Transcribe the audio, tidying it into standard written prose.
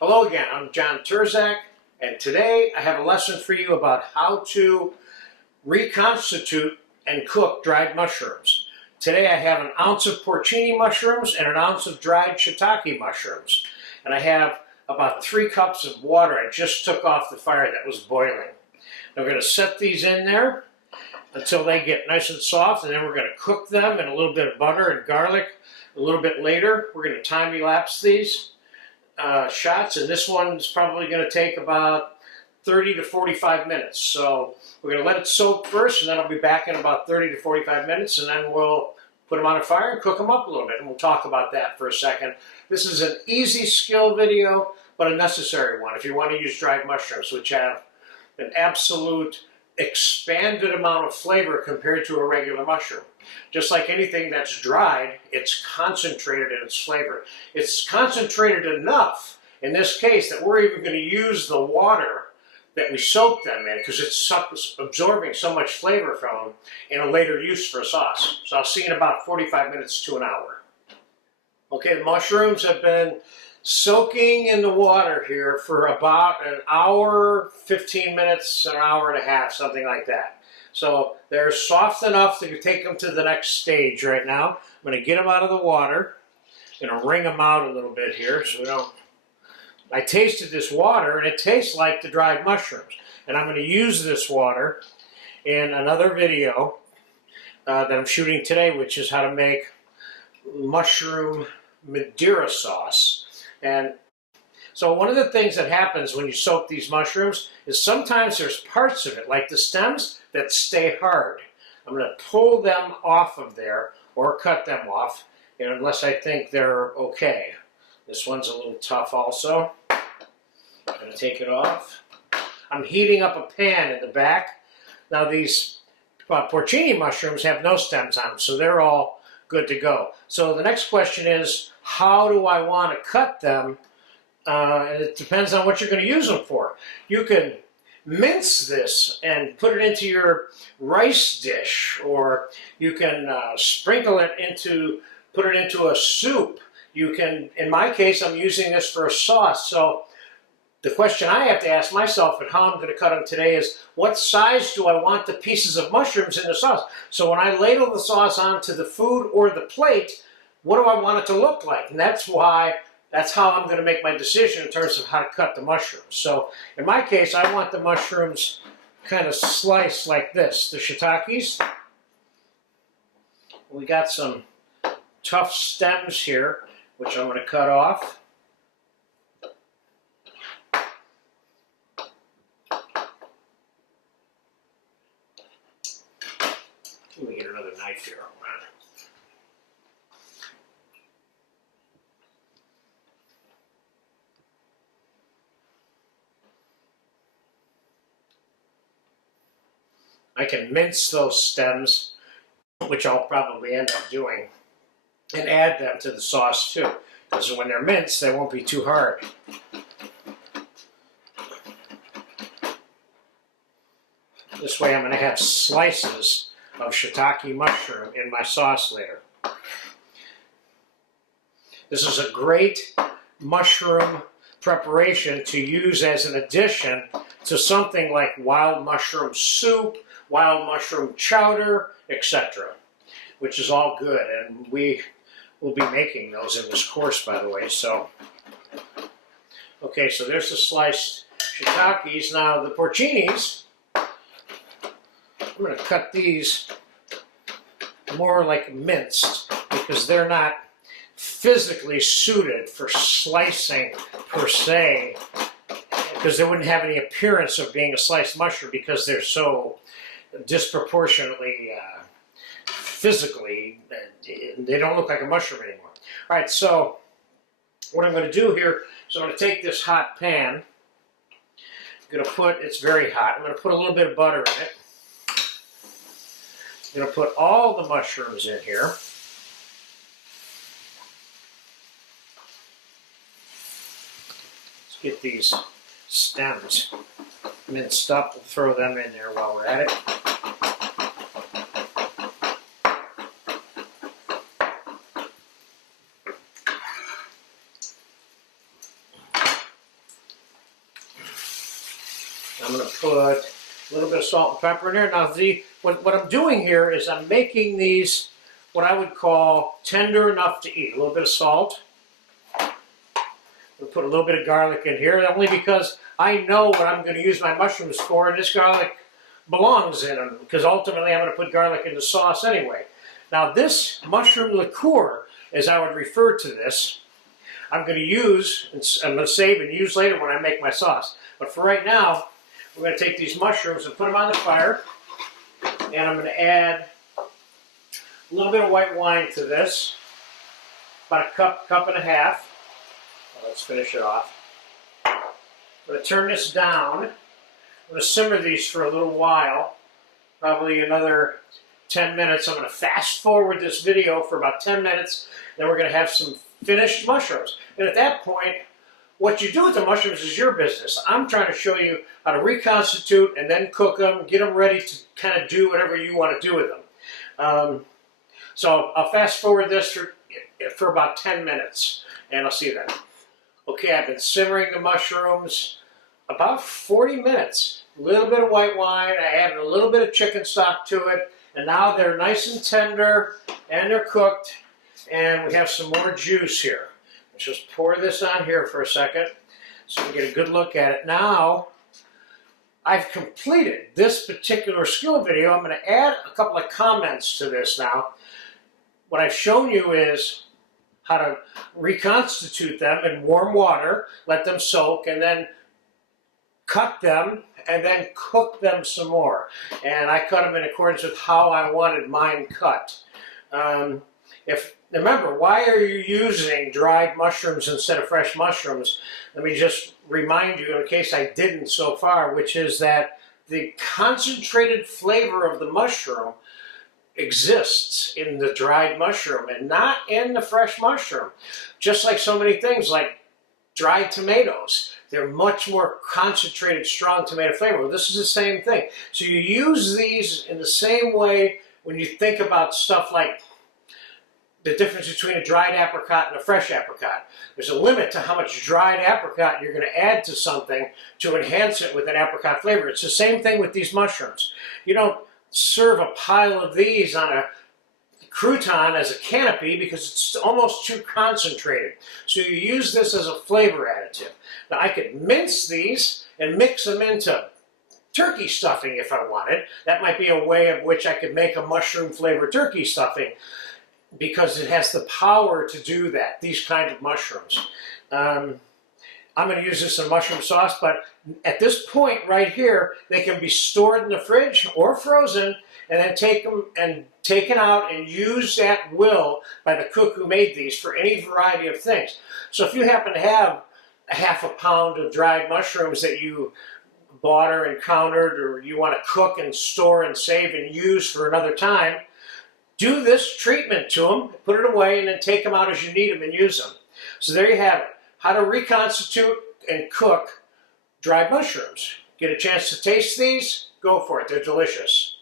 Hello again, I'm John Turzak, and today I have a lesson for you about how to reconstitute and cook dried mushrooms. Today I have an ounce of porcini mushrooms and an ounce of dried shiitake mushrooms. And I have about 3 cups of water I just took off the fire that was boiling. I'm going to set these in there until they get nice and soft, and then we're going to cook them in a little bit of butter and garlic. A little bit later, we're going to time-elapse these shots, and this one's probably going to take about 30 to 45 minutes. So we're going to let it soak first, and then I'll be back in about 30 to 45 minutes, and then we'll put them on a fire and cook them up a little bit, and we'll talk about that for a second. This is an easy skill video, but a necessary one if you want to use dried mushrooms, which have an absolute expanded amount of flavor compared to a regular mushroom. Just like anything that's dried, it's concentrated in its flavor. It's concentrated enough, in this case, that we're even going to use the water that we soaked them in because it's absorbing so much flavor from them in a later use for a sauce. So I'll see you in about 45 minutes to an hour. Okay, the mushrooms have been soaking in the water here for about an hour, 15 minutes, an hour and a half, something like that. So they're soft enough to take them to the next stage right now. I'm going to get them out of the water. I'm going to wring them out a little bit here so we don't... I tasted this water and it tastes like the dried mushrooms. And I'm going to use this water in another video that I'm shooting today, which is how to make mushroom Madeira sauce. And so one of the things that happens when you soak these mushrooms is sometimes there's parts of it, like the stems, that stay hard. I'm going to pull them off of there or cut them off, unless I think they're okay. This one's a little tough also. I'm going to take it off. I'm heating up a pan in the back. Now these porcini mushrooms have no stems on them, so they're all good to go. So the next question is, how do I want to cut them? And it depends on what you're going to use them for. You can mince this and put it into your rice dish, or you can sprinkle it into, put it into a soup. You can, in my case, I'm using this for a sauce. So the question I have to ask myself and how I'm going to cut them today is, what size do I want the pieces of mushrooms in the sauce? So when I ladle the sauce onto the food or the plate, what do I want it to look like? And that's how I'm going to make my decision in terms of how to cut the mushrooms. So in my case, I want the mushrooms kind of sliced like this. The shiitakes, we got some tough stems here, which I'm going to cut off. Let me get another knife here. I can mince those stems, which I'll probably end up doing, and add them to the sauce too, because when they're minced, they won't be too hard. This way I'm going to have slices of shiitake mushroom in my sauce later. This is a great mushroom preparation to use as an addition to something like wild mushroom soup, wild mushroom chowder, etc., which is all good, and we will be making those in this course, by the way. So, okay, so there's the sliced shiitakes. Now the porcinis, I'm going to cut these more like minced because they're not physically suited for slicing per se, because they wouldn't have any appearance of being a sliced mushroom because they're so disproportionately physically, they don't look like a mushroom anymore. All right, so what I'm going to do here is I'm going to take this hot pan. I'm going to put, it's very hot, I'm going to put a little bit of butter in it. I'm going to put all the mushrooms in here. Let's get these stems minced up. We'll throw them in there while we're at it. I'm going to put a little bit of salt and pepper in there. Now, what I'm doing here is I'm making these what I would call tender enough to eat. A little bit of salt. We'll put a little bit of garlic in here, only because I know what I'm going to use my mushrooms for, and this garlic belongs in them, because ultimately I'm going to put garlic in the sauce anyway. Now this mushroom liqueur, as I would refer to this, I'm going to use, and I'm going to save and use later when I make my sauce. But for right now, we're going to take these mushrooms and put them on the fire, and I'm going to add a little bit of white wine to this, about a cup and a half. Let's finish it off. I'm going to turn this down. I'm going to simmer these for a little while, probably another 10 minutes. I'm going to fast forward this video for about 10 minutes, then we're going to have some finished mushrooms. And at that point, what you do with the mushrooms is your business. I'm trying to show you how to reconstitute and then cook them, get them ready to kind of do whatever you want to do with them. So I'll fast forward this for about 10 minutes, and I'll see you then. Okay, I've been simmering the mushrooms about 40 minutes. A little bit of white wine, I added a little bit of chicken stock to it, and now they're nice and tender, and they're cooked, and we have some more juice here. Let's just pour this on here for a second so we can get a good look at it. Now, I've completed this particular skill video. I'm going to add a couple of comments to this now. What I've shown you is how to reconstitute them in warm water, let them soak, and then cut them, and then cook them some more. And I cut them in accordance with how I wanted mine cut. Remember, why are you using dried mushrooms instead of fresh mushrooms? Let me just remind you, in case I didn't so far, which is that the concentrated flavor of the mushroom exists in the dried mushroom and not in the fresh mushroom. Just like so many things, like dried tomatoes. They're much more concentrated, strong tomato flavor. Well, this is the same thing. So you use these in the same way when you think about stuff like the difference between a dried apricot and a fresh apricot. There's a limit to how much dried apricot you're going to add to something to enhance it with an apricot flavor. It's the same thing with these mushrooms. You don't serve a pile of these on a crouton as a canopy because it's almost too concentrated. So you use this as a flavor additive. Now I could mince these and mix them into turkey stuffing if I wanted. That might be a way of which I could make a mushroom flavored turkey stuffing because it has the power to do that, these kind of mushrooms. I'm going to use this in mushroom sauce, but at this point right here, they can be stored in the fridge or frozen, and then taken out and used at will by the cook who made these for any variety of things. So if you happen to have a ½ pound of dried mushrooms that you bought or encountered, or you want to cook and store and save and use for another time, do this treatment to them, put it away, and then take them out as you need them and use them. So there you have it. How to reconstitute and cook dried mushrooms. Get a chance to taste these? Go for it. They're delicious.